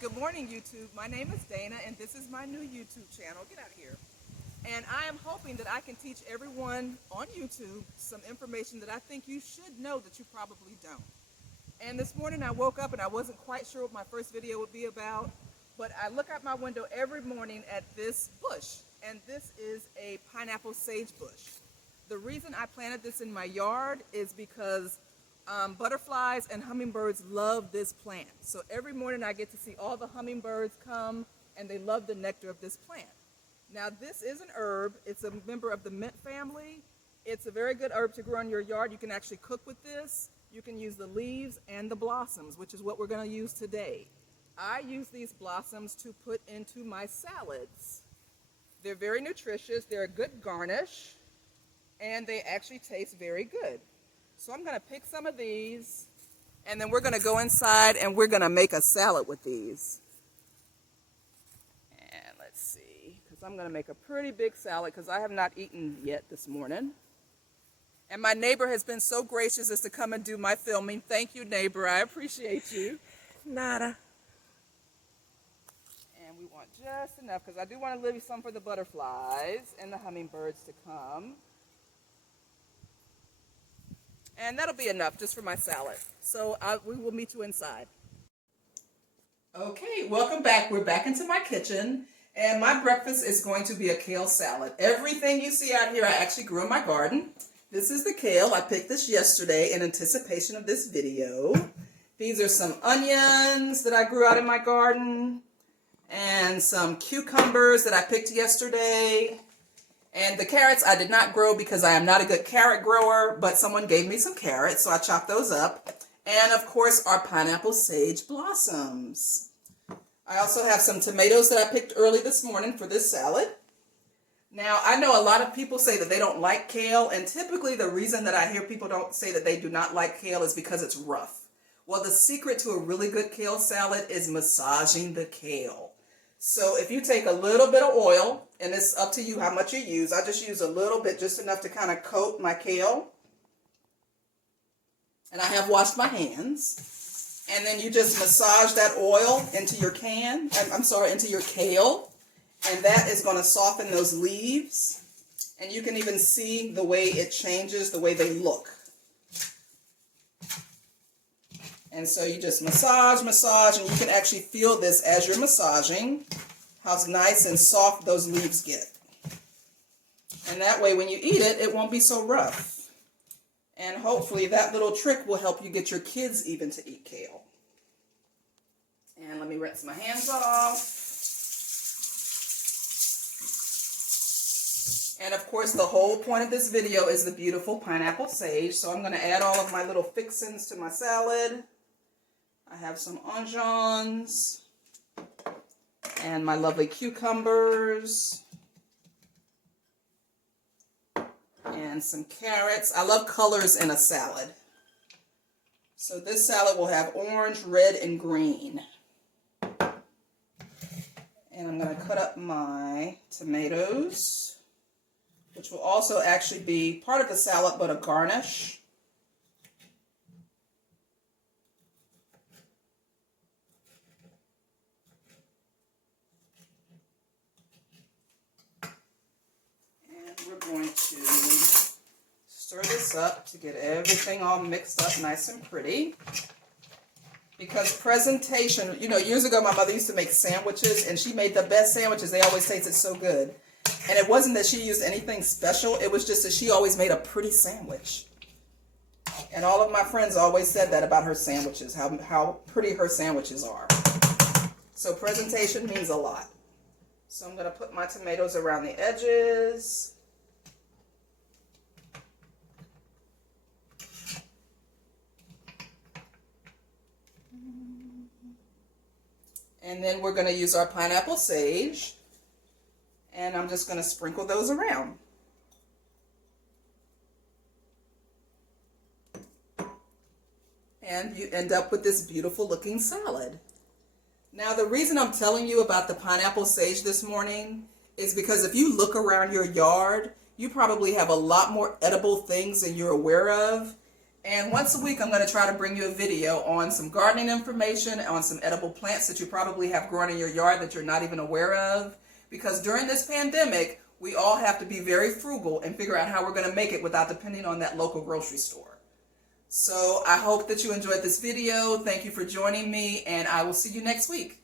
Good morning, YouTube. My name is Dana, and this is my new YouTube channel. Get out of here. And I am hoping that I can teach everyone on YouTube some information that I think you should know that you probably don't. And this morning I woke up and I wasn't quite sure what my first video would be about, but I look out my window every morning at this bush, and this is a pineapple sage bush. The reason I planted this in my yard is because butterflies and hummingbirds love this plant. So every morning I get to see all the hummingbirds come, and they love the nectar of this plant. Now this is an herb. It's a member of the mint family. It's a very good herb to grow in your yard. You can actually cook with this. You can use the leaves and the blossoms, which is what we're going to use today. I use these blossoms to put into my salads. They're very nutritious. They're a good garnish, and they actually taste very good. So I'm going to pick some of these, and then we're going to go inside and we're going to make a salad with these. And let's see, because I'm going to make a pretty big salad because I have not eaten yet this morning. And my neighbor has been so gracious as to come and do my filming. Thank you, neighbor. I appreciate you. Nada. And we want just enough because I do want to leave some for the butterflies and the hummingbirds to come. And that'll be enough just for my salad. So we will meet you inside. Okay, welcome back. We're back into my kitchen. And my breakfast is going to be a kale salad. Everything you see out here I actually grew in my garden. This is the kale. I picked this yesterday in anticipation of this video. These are some onions that I grew out in my garden. And some cucumbers that I picked yesterday. And the carrots I did not grow because I am not a good carrot grower, but someone gave me some carrots, so I chopped those up. And of course, our pineapple sage blossoms. I also have some tomatoes that I picked early this morning for this salad. Now, I know a lot of people say that they don't like kale, and typically the reason that I hear people don't say that they do not like kale is because it's rough. Well, the secret to a really good kale salad is massaging the kale. So if you take a little bit of oil, and it's up to you how much you use. I just use a little bit, just enough to kind of coat my kale. And I have washed my hands. And then you just massage that oil into your into your kale. And that is going to soften those leaves. And you can even see the way it changes, the way they look. And so you just massage, and you can actually feel this as you're massaging, how nice and soft those leaves get. And that way when you eat it, it won't be so rough. And hopefully that little trick will help you get your kids even to eat kale. And let me rinse my hands off. And of course the whole point of this video is the beautiful pineapple sage. So I'm going to add all of my little fixins to my salad. I have some onions and my lovely cucumbers and some carrots. I love colors in a salad. So this salad will have orange, red, and green. And I'm going to cut up my tomatoes, which will also actually be part of the salad but a garnish. We're going to stir this up to get everything all mixed up nice and pretty. Because presentation, you know, years ago my mother used to make sandwiches, and she made the best sandwiches. They always tasted so good. And it wasn't that she used anything special. It was just that she always made a pretty sandwich. And all of my friends always said that about her sandwiches, how pretty her sandwiches are. So presentation means a lot. So I'm going to put my tomatoes around the edges. And then we're going to use our pineapple sage. And I'm just going to sprinkle those around. And you end up with this beautiful looking salad. Now the reason I'm telling you about the pineapple sage this morning is because if you look around your yard, you probably have a lot more edible things than you're aware of. And once a week, I'm going to try to bring you a video on some gardening information, on some edible plants that you probably have growing in your yard that you're not even aware of. Because during this pandemic, we all have to be very frugal and figure out how we're going to make it without depending on that local grocery store. So I hope that you enjoyed this video. Thank you for joining me, and I will see you next week.